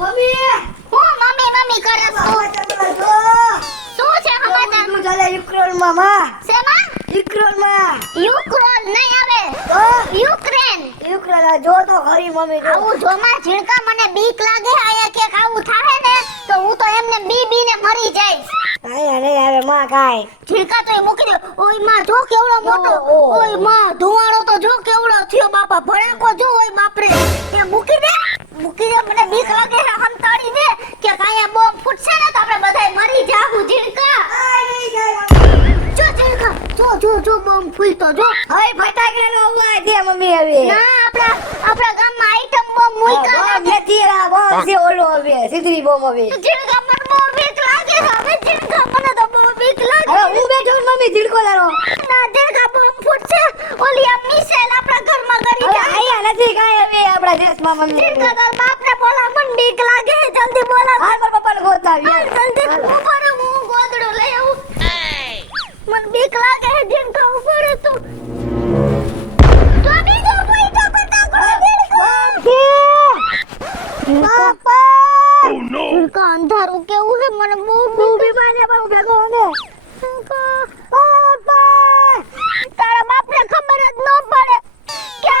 Mummy હું mummy કરે શું છે સમાચાર? હું ચાલે યુક્રેન માં શેમાં? યુક્રેન નહીં આવે યુક્રેન જો તો ખરી મમ્મી જો. આવું જોમાં ઝીણકા મને બીક લાગે આયા કે આવું થાહે ને તો હું તો એમને બી ને મરી જઈશ. આયા નહીં આવે માં કાઈ. ઝીણકા તો એ મૂકી દે. ઓય માં જો કેવડો મોટો. ઓય માં ધુવાણો તો જો કેવડો થયો બાપા. ભડાકો જો ઓય બાપ રે. એ મૂકી દે મને બીક લાગે હે હંતાડી દે કે કાયા બોમ્બ ફૂટશે ને તો આપણે બધાય મરી જાહુ ઝીણકા. જો ઝીણકા જો બોમ્બ ફૂટતો જો. હવે ફટાકડા નો અવાજ દે મમ્મી હવે. ના આપણા ગામમાં આઈટમ બોમ્બ મૂક્યા ને મેથીરા બોમ્બ છે ઓલો હવે સીધરી બોમ્બ હવે. ઝીણકા મને બહુ બીક લાગે હવે ઝીણકા મને તો બહુ બીક લાગે. હવે હું બેઠો છું મમ્મી ઝીણકો લારો. ના ઝીણકા બોમ્બ ફૂટશે ઓલી આ મિસાઈલ આપણા ઘરમાં કરી હવે આયા નથી કાઈ હવે આપણા દેશમાં મમ્મી. ઝીણકા તાર બાપને બોલા મને બીક લાગે જલ્દી બોલા. હાલ મારા પપ્પાને ગોતાવી. જલ્દી ઉપર હું ગોદડો લઈ આવું. મને બીક લાગે હે ઝીણકા ઉપર તું. તો બીજો કોઈ તો પટાકો પાપા ઝીણકા અંધારું કેવું હે મને બહુ ઊભી પાને પર ભેગો ને. પાપા તારા બાપને ખબર જ ન પડે કે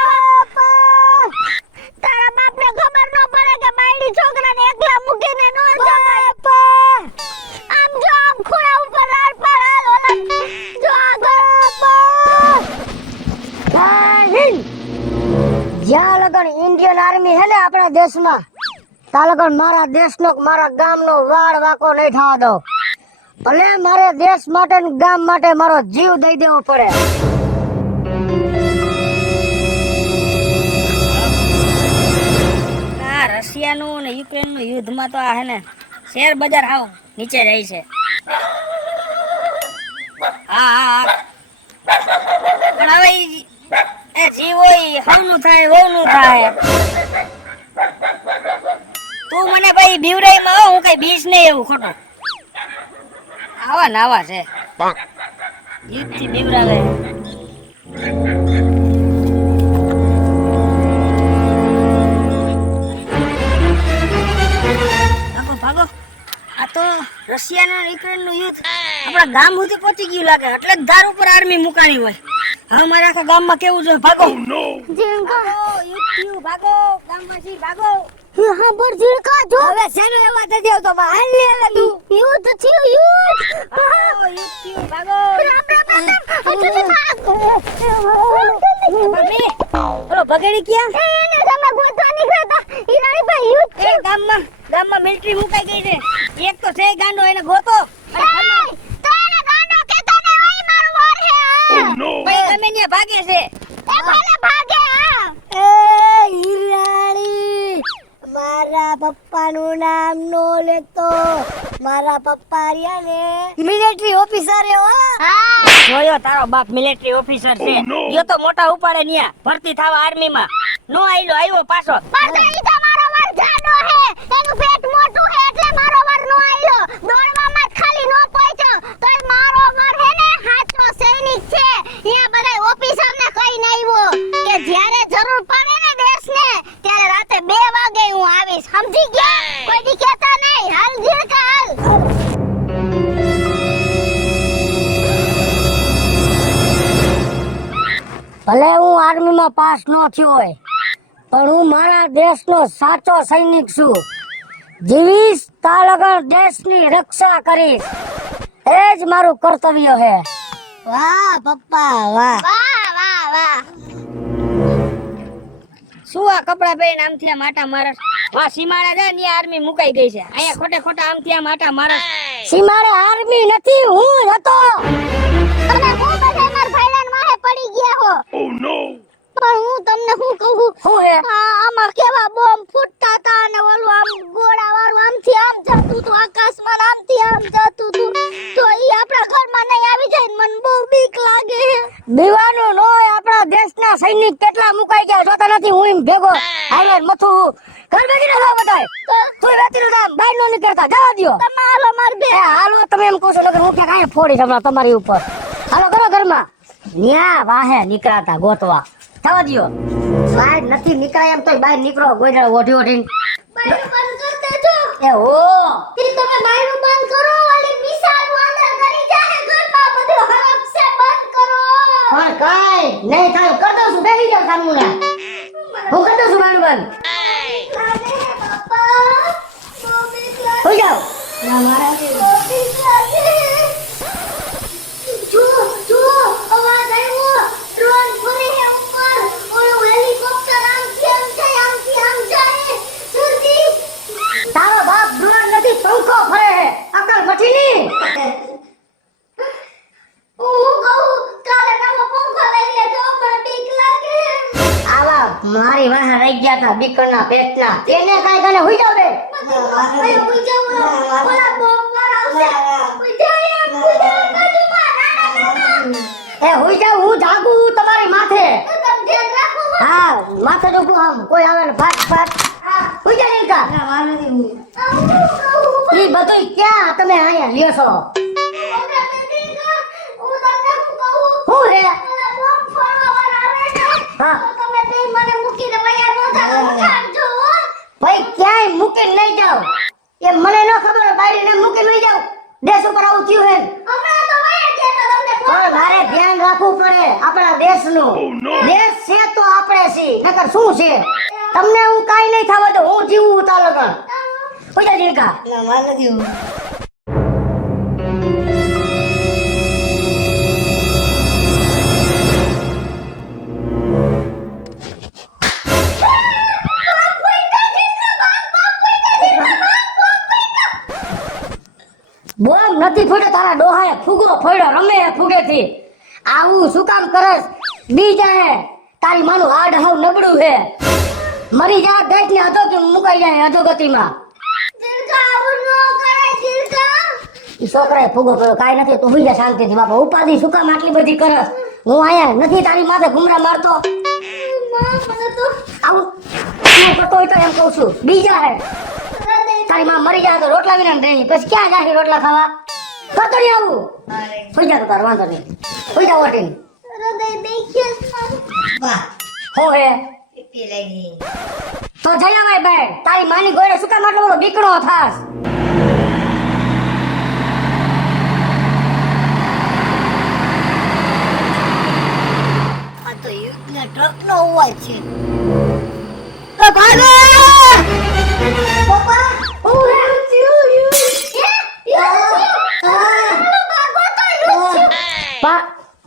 તારા બાપને ખબર ન પડે કે બાયડી છોકરાને એકલા મૂકીને ન જવાય. આમ જો આમ ખોળા ઉપર રાડ પર હાલ ઓલા જો આગળ. જ્યાં લગન ઇન્ડિયન આર્મી હે ને આપણા દેશમાં ત્યાં લગન મારા દેશનો મારા ગામનો વાળ વાકો નહીં થવા દો. ભલે મારે દેશ માટે ને ગામ માટે મારો જીવ દઈ દેવો પડે. આ રશિયાનું ને યુક્રેનનું યુદ્ધમાં તો આ હે ને શેર બજાર હાવ નીચે જાય છે. હા પણ હવે એ જીવ હોય હવનું થાય વહુનું થાય. તું મને ભાઈ બીવરાઈમાં આવ હું કઈ બીજ નહીં એવું ખોટું. આવા ને આવા છે યુદ્ધથી બીવરાવે. ભાગો આ તો રશિયાના યુક્રેનનું યુદ્ધ આપણા ગામ સુધી પહોંચી ગયું લાગે એટલે જ ધાર ઉપર આર્મી મુકાણી હોય. હવે મારા આખા ગામમાં કેવું છે ભાગો ઝીણકા યુદ્ધ ભાગો ગામમાંથી ભાગો. હા બર ઝીણકા જો હવે શેનો એવા થઈ જાવ તો હાલ લે તું. યુદ્ધ થયું યુદ્ધ. ભાગો રામ જલ્દી ભાગ. મમ્મી ઓલો ભગેડી ક્યાં? એને તમે ગોતવા નીકળ્યા હતા ઈ રાણીભાઈ યુદ્ધ એ ગામમાં મિલિટરી મુકાઈ ગઈ છે. એક તો છે ગાંડો એને ગોતો. ભાઈ તમે ન્યા ભાગે છે. એ હિરાણી મારા પપ્પાનું નામ નો લેતો. મારા પપ્પા રહ્યા ને મિલિટરી ઓફિસર હે હો. જોયો તારો બાપ મિલિટરી ઓફિસર છે. યો તો મોટા ઉપાડે ન્યા ભરતી થાવા આર્મી માં નો આવ્યો પાછો. જ્યારે જરૂર પડે ને દેશને ત્યારે રાતે 2 વાગે હું આવીશ સમજી ગયા. કોઈ દી કહેતા નહીં. હાલ ઝીણકા હાલ. ભલે હું આર્મીમાં પાસ ન થયો હોય પણ હું મારા દેશનો સાચો સૈનિક છું. જીવીશ ત્યાં લગન દેશની રક્ષા કરીશ. એ જ મારું કર્તવ્ય છે. વાહ પપ્પા વાહ. વાહ શું આ કપડા પહેરીને આમથી આમ આટા મારે? હા સીમાડા છે ને આર્મી મુકાઈ ગઈ છે. અહીંયા ખોટા આમથી આમ આટા મારે. સીમાડે આર્મી નથી હું હતો. તમે હું બધા માર ભાઈલાન વાહે પડી ગયા હો. પણ હું તમને શું કહું શું હે? આમાં કેવા બોમ્બ ફૂટતા હતા અને ઓલું આમ ગોળા વાળું આમથી આમ જતું હતું આકાશમાં આમથી આમ જતું હતું તો ઈ આપણા ઘરમાં નહીં આવી જાય ને મને બહુ બીક લાગે છે. દીવાનું નો આપણા દેશના સૈનિક કેટલા મુકાઈ ગયા જોતા નથી. હું એમ ભેગો હાલે મથું ઘર બેઠી ન બધાય તું વેતી નું કામ બહાર નો નીકળતા જવા દ્યો. તમે હાલો માર બે હાલો તમે એમ કહો છો નકર હું ક્યાં કાંઈ ફોડીશ હમણાં તમારી ઉપર. હાલો કરો ઘરમાં. ન્યા વાહે નીકળાતા ગોતવા થવા દ્યો. બહાર નથી નીકળાય એમ તો બહાર નીકળો ગોઈડા ઓઢી ઓઢીને. બાયરું બંધ કર દે. છો એ હો તે તમે બાયરું બંધ કરો વાલી મિસાલ અંદર કરી જાહે ઘરમાં બધું હરકશે બંધ કરો પણ કાઈ નહીં થાય કર દઉં છું બેસી જાવ સામુને હું કર દઉં છું બારું બંધ લાગે હે બાપા બહુ બીક લાગે હોઈ જાવ બહુ બીક લાગે જો જો અવાજ આવ્યો ડ્રોન ફરે હે ઉપર ઓલો હેલિકોપ્ટર આમથી આમ જાય જલ્દી તારો બાપ ડ્રોન નથી પંખો ફરે હે અકલ મઠી ની હું કહું કાલે નવો પંખો લઈ લેજો મને બીક લાગે આવા મારી વાહ રહી ગયા તા બીકરના પેટના તેને કાઈ ગને હોઈ જાવ બે અરે ઉઈ જાવ ઓલા બોમ્બ આવશે ઉઈ જાય બાજુમાં ના એ હોઈ જાવ હું જાગું તમારી માથે તમે ધ્યાન રાખો હા માથે જો આમ કોઈ આવે ને ફાટ ફાટ હોઈ જા નીકા ઈ બધું ક્યાં તમે આયા લ્યો છો હું રે હા ભાઈ ક્યાંય મૂકીને નહીં જાવ એ મને ન ખબર હોય બાયડીને મૂકીને લઈ જાવ દેશ ઉપર આવું થયું હે પણ મારે ધ્યાન રાખવું પડે આપણા દેશનું દેશ છે તો આપણે છીએ નકર શું છે તમને હું કાઈ નહીં થવા દઉં હું જીવું તાર લગન પૂજા જીણકા બોમ નથી ફૂટ્યો તારા ડોહાએ ફૂગો ફોડ્યો રમે ફૂગેથી આવું શું કામ કરસ બી જાય તારી માનું હાડ હાવ નબળું હે મરી જા દેખ ને અધો કે મુકાઈ જાય અધોગતિમાં ઈ છોકરાએ ફૂગો પડ્યો કાઈ નથી તું હુઈ જા શાંતિથી બાપા ઉપાધિ શું કામ આટલી બધી કરસ હું આયા નથી તારી માથે ઘુમરા મારતો આવું હું કરતો હોય તો એમ કહું છું બીજા હે તારી માં મરી જાય તો રોટલા વિના નહીં પછી ક્યાં જાય રોટલા ખાવા કરતો નહીં આવું સુઈ જા તો તાર વાંધો નહીં સુઈ જા ઓટીન વાહ હો હે તો જઈ આવાય બેન તારી માની ગોળે શું કામ આટલો બધો બીકણો થાસ આ તો યુદ્ધના ટ્રકનો અવાજ છે ભાગો પપ્પા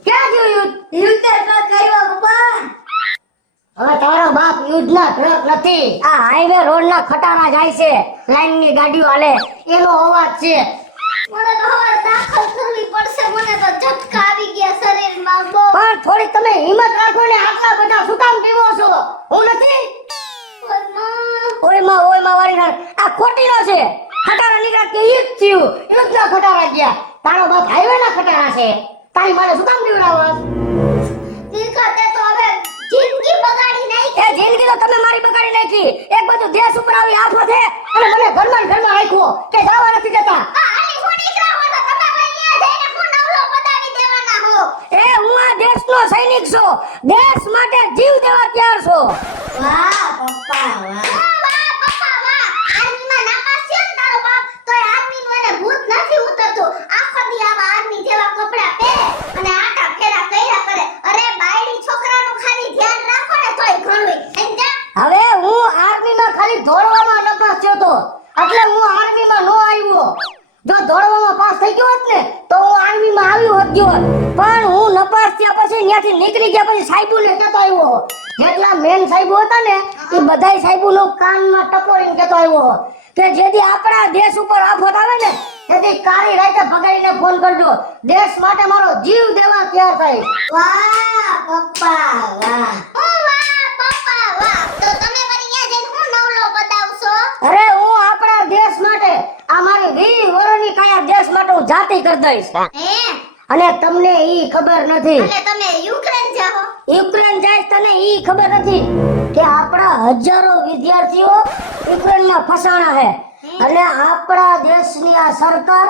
ક્યાં ગયું યુદ્ધ ટ્રક આવ્યા પપ્પા હવે તારો બાપ યુદ્ધના ટ્રક નથી આ હાઈવે રોડ ના ખટારા જાય છે લાઈન ની ગાડીઓ હાલે એનો અવાજ છે મને તો હવે દાખલ કરવી પડશે મને તો ઝટકા આવી ગયા શરીરમાં બહુ પણ થોડી તમે હિંમત રાખો ને આટલા બધા શું કામ પીવો છો હું નથી ઓયમાં વાળી ના આ ખોટીનો છે ખટારા નીકળ્યા કે યુદ્ધ થયું યુદ્ધના ખટારા ગયા તારો બાપ હાઈવે ના ખટારા છે તારી મારે શું કામ પીવડાવસ દીકરાતે તો હવે જિંદગી બગાડી નાખી એ જિંદગી તો તમે મારી બગાડી નાખી એક બાજુ દેશ ઉપર આવી આફત છે અને મને ઘરમાં રાખ્યો કે જવા નથી દેતા આલી હું દીકરા હો તો તમે અહીંયા જઈને હું નવલો બતાવી દેવાના હો એ હું આ દેશનો સૈનિક છું દેશ માટે જીવ દેવા તૈયાર છું વાહ પપ્પા વાહ વાહ પપ્પા વાહ આર્મીમાં નાપાસ છે ને તારો બાપ તોય આર્મીનું એને ભૂત નથી ઉતરતું આખો દી આવા આર્મી જેવા કપડા પહેરે અને આટા ફેરા કર્યા કરે અરે બાયડી છોકરાનું ખાલી ધ્યાન રાખો ને તોય ઘણું સમજા હવે હું આર્મીમાં ખાલી દોડવામાં નપાસ થયો તો એટલે હું આર્મીમાં નો આવ્યો જો દોડવામાં પાસ થઈ ગયો હોત ને તો હું આર્મીમાં આવ્યો હોત ગયો હોત. પણ હું નપાસ થયા પછી ત્યાંથી નીકળી ગયા પછી સાહેબોને કહેતો આવ્યો જેટલા મેન સાહેબો હતા ને એ બધાય સાહેબોનો કાનમાં ટપોરીને કહેતો આવ્યો કે જેથી આપણા દેશ ઉપર આફત આવે ને તેથી કાળી રાતે ભગાડીને ફોન કરજો દેશ માટે મારો જીવ દેવા તૈયાર થાય વાહ પપ્પા વાહ ઓ વાહ પપ્પા વાહ તો તમે વળી અહીંયા જઈને હું નવલો બતાવશો અરે હું આપણા દેશ માટે આ મારી 20 વર્ષની કાયા દેશ માટે હું જાતિ કરી દઈશ હે અને તમને ઈ ખબર નથી એટલે તમે યુક્રેન જાઓ યુક્રેન જાય તને ઈ ખબર નથી કે આપણા હજારો વિદ્યાર્થીઓ યુક્રેનમાં ફસાણા છે અને આપણા દેશની આ સરકાર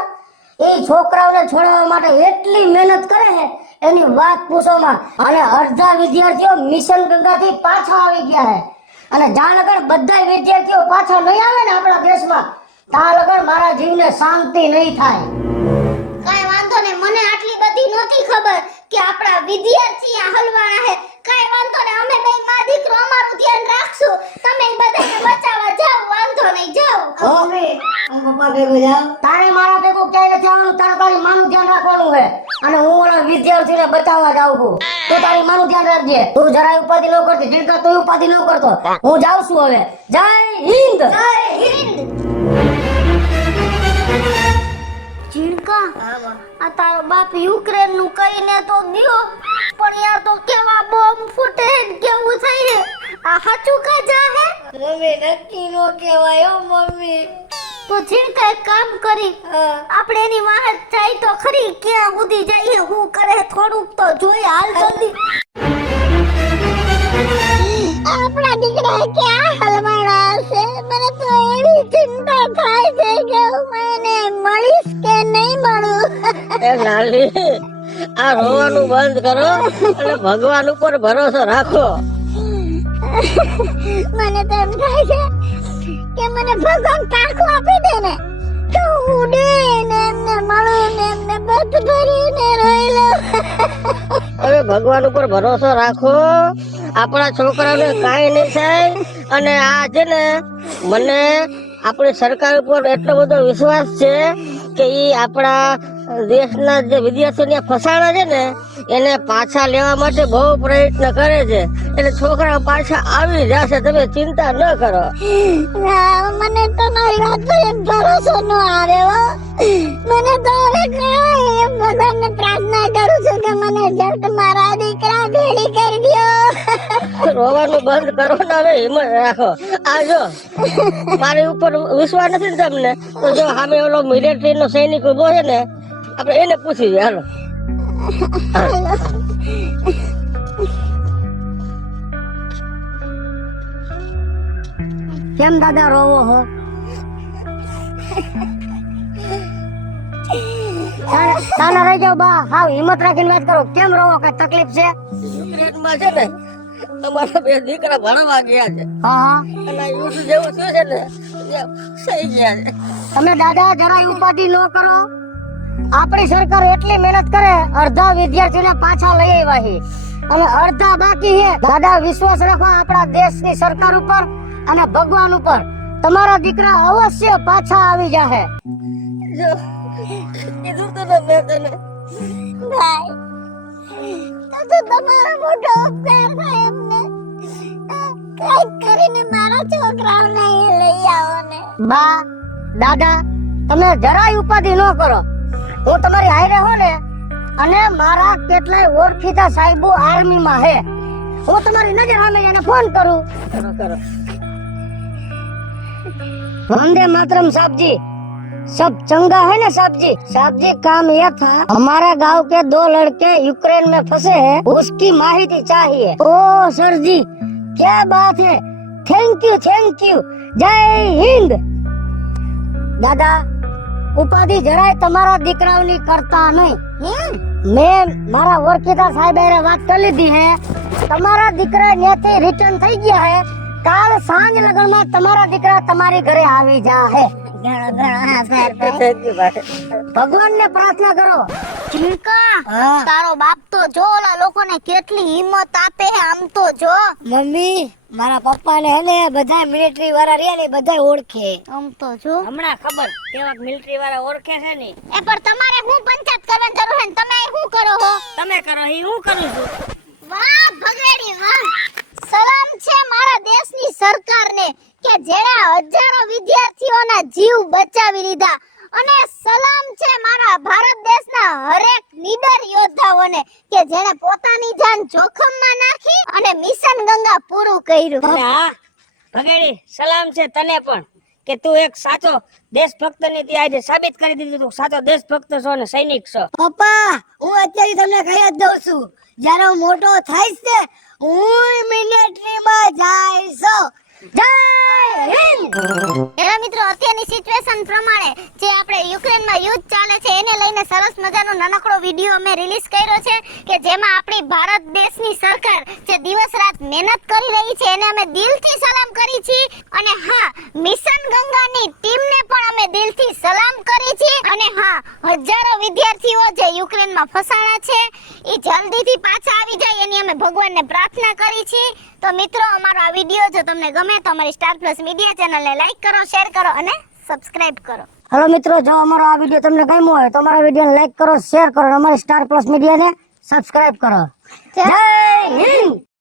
એ છોકરાઓને છોડાવવા માટે એટલી મહેનત કરે છે એની વાત પૂછોમાં અને અડધા વિદ્યાર્થીઓ મિશન ગંગાથી પાછા આવી ગયા છે અને જ્યાં લગન બધા વિદ્યાર્થીઓ પાછા નહીં આવે ને આપણા દેશમાં ત્યાં લગન મારા જીવને શાંતિ નહીં થાય. કાઈ વાંધો નહીં, મને આટલી બધી નહોતી ખબર કે આપણા વિદ્યાર્થી આ હલવાણા હે. કાઈ વાંધો નહીં, અમે બે માં દીકરો અમારું ધ્યાન રાખશું. તમે બધાને બચાવવા જાઓ, વાંધો નહીં, જાઓ. પપ્પા ભેગું જાવ. તારે મારા ભેગું ક્યાંય નથી આવવાનું. તારે તારી માનું ધ્યાન રાખવાનું છે અને હું ઓલા વિદ્યાર્થીને બચાવવા જાઉં છું. તું તારી માનું ધ્યાન રાખજે. તું જરાય ઉપાધિ ન કરતી, જીણકા તું ઉપાધિ ન કરતો. હું જાઉં છું હવે. જય હિન્દ. જય હિન્દ. જીણકા, આ તારો બાપ યુક્રેન નું કહીને તો ગયો, પણ યાર તો કેવા બોમ્બ ફૂટે ને કેવું થાય છે. આ સાચું કા જા હે? મમ્મી નક્કી નો કહેવાય હો મમ્મી. તો જીણકા એક કામ કરી, આપણે એની વાહે જાય તો ખરી, ક્યાં સુધી જઈએ, હું કરે થોડુંક તો જોઈએ. હાલ જલ્દી. આપણા દીકરા ક્યાં હલવાણા હશે? મને તો એવી ચિંતા થાય છે કે હું મને મળીશ કે નહીં મળું. એ લાલી, આ રોવાનું બંધ કરો અને ભગવાન ઉપર ભરોસો રાખો. મને તો એમ થાય છે કે મને ભગવાન ટાંકો આપી દે ને તો ઉડે ને એમને મળું ને એમને બધ ભરીને રોઈ લઉં. હવે ભગવાન ઉપર ભરોસો રાખો. આપણા છોકરાને કાંઈ નહીં થાય. અને આ છે ને, મને આપણી સરકાર ઉપર એટલો બધો વિશ્વાસ છે કે ઈ આપણા દેશના જે વિદ્યાર્થીઓને ફસાણા છે ને એને પાછા લેવા માટે બહુ પ્રયત્ન કરે છે. એટલે છોકરા પાછા આવી જશે, તમે ચિંતા ન કરો. મને તો મારી વાત પર એમ ભરોસો ન આવે હો. મને તો હવે કાંઈ ભગવાનને પ્રાર્થના કરું છું કે મને જલ્દ મારા દીકરા ભેળી કરી દ્યો. રોવાનું બંધ કરો ને, હવે હિંમત રાખો. આ જો મારી ઉપર વિશ્વાસ નથી ને તમને, તો જો સામે ઓલો મિલિટરી નો સૈનિક ઉભો છે ને, આપણે એને પૂછી દઈએ. હાલો. કેમ દાદા રોવો હો? તાના રહી જાવ બા. હાવ હિંમત રાખીને વાત કરો. કેમ રોવો? કઈ તકલીફ છે? યુક્રેનમાં છે ને અમારા બે દીકરા ભણવા ગયા છે હા અને યુદ્ધ જેવું થયું છે ને, સહી ગયા છે. તમે દાદા જરાય ઉપાધિ ન કરો. આપણી સરકાર એટલી મહેનત કરે, અડધા વિદ્યાર્થીઓને પાછા લઈ આવ્યા છે અને અડધા બાકી છે. દાદા વિશ્વાસ રાખો આપણા દેશની સરકાર ઉપર અને ભગવાન ઉપર. તમારા દીકરા અવશ્ય પાછા આવી જાહે. જો કીધું તો ને મેં તને. ભાઈ, તો તમારો મોટો ઉપકાર થાય અમને. કંઈક કરીને મારા છોકરાઓને અહીં લઈ આવો ને. બા દાદા તમે જરાય ઉપાધિ ન કરો. હું તમારી હારે હો ને, અને મારા કેટલાય ઓળખીતા સાહેબો આર્મીમાં હે. હું તમારી નજર સામે એને ફોન કરું. કરો કરો. वंदे मातरम साहब जी, सब चंगा है ना साहब जी? साहब जी काम यह था, हमारा गांव के 2 लड़के यूक्रेन में फंसे हैं, उसकी माहिती चाहिए. ओ सर जी क्या बात है, थैंक यू. जय हिंद. दादा ઉપાધિ જરાય તમારા દીકરાઓની કરતા નહીં. મેં મારા ઓળખીતા સાહેબ હારે વાત કરી લીધી હે. તમારા દીકરા ત્યાંથી રિટર્ન થઈ ગયા હે. કાલ સાંજ લગનમાં તમારા દીકરા તમારી ઘરે આવી જાહે. ભગવાન ને પ્રાર્થના કરો. ચિંકા, તારો બાપ તો જો ઓલા લોકોને કેટલી હિંમત આપે. આમ તો જો મમ્મી મારા પપ્પા ને હેને બધા મિલિટરી વાળા રહ્યા ને બધા ઓળખે. આમ તો જો હમણાં ખબર કેવા મિલિટરી વાળા ઓળખે છે ને. એ પણ તમારે હું પંચાયત કરવાની જરૂર છે ને તમે શું કરો છો? તમે કરો એ હું કરું છું. વાહ ભગેડી વાહ. સલામ છે મારા દેશની સરકારને કે જેણે હજારો વિદ્યાર્થીઓના જીવ બચાવી લીધા. અને સલામ છે મારા ભારત દેશના હરેક નીડર યોદ્ધાઓને કે જેણે પોતાની જાન જોખમમાં નાખી અને મિશન ગંગા પૂરું કર્યું. અને હા ભગેડી, સલામ છે તને પણ કે તું એક સાચો દેશભક્ત ની ત્યાં આજે સાબિત કરી દીધું તું સાચો દેશભક્ત છો અને સૈનિક છો. પપ્પા હું અત્યારે તમને કહી જ દઉં છું, જ્યારે હું મોટો થઈશ ને હું મિલિટરીમાં જઈશ. જય હિન્દ. એના મિત્રો, અત્યારની સિચ્યુએશન પ્રમાણે જે આપણે યુક્રેનમાં યુદ્ધ ચાલે છે એને લઈને સરસ મજાનો નાનકડો વિડિયો અમે રિલીઝ કર્યો છે કે જેમાં આપણી ભારત દેશની સરકાર જે દિવસ રાત મહેનત કરી રહી છે એને અમે દિલથી સલામ પ્રયત્ન કરી છે. તો મિત્રો અમારો આ વિડીયો જો તમને ગમે તો અમારી સ્ટાર પ્લસ મીડિયા ચેનલને લાઈક કરો, શેર કરો અને સબસ્ક્રાઇબ કરો. હેલો મિત્રો, જો અમારો આ વિડીયો તમને ગમ્યો હોય તો અમારા વિડીયોને લાઈક કરો, શેર કરો અને અમારી સ્ટાર પ્લસ મીડિયાને સબસ્ક્રાઇબ કરો. જય હિન્દ.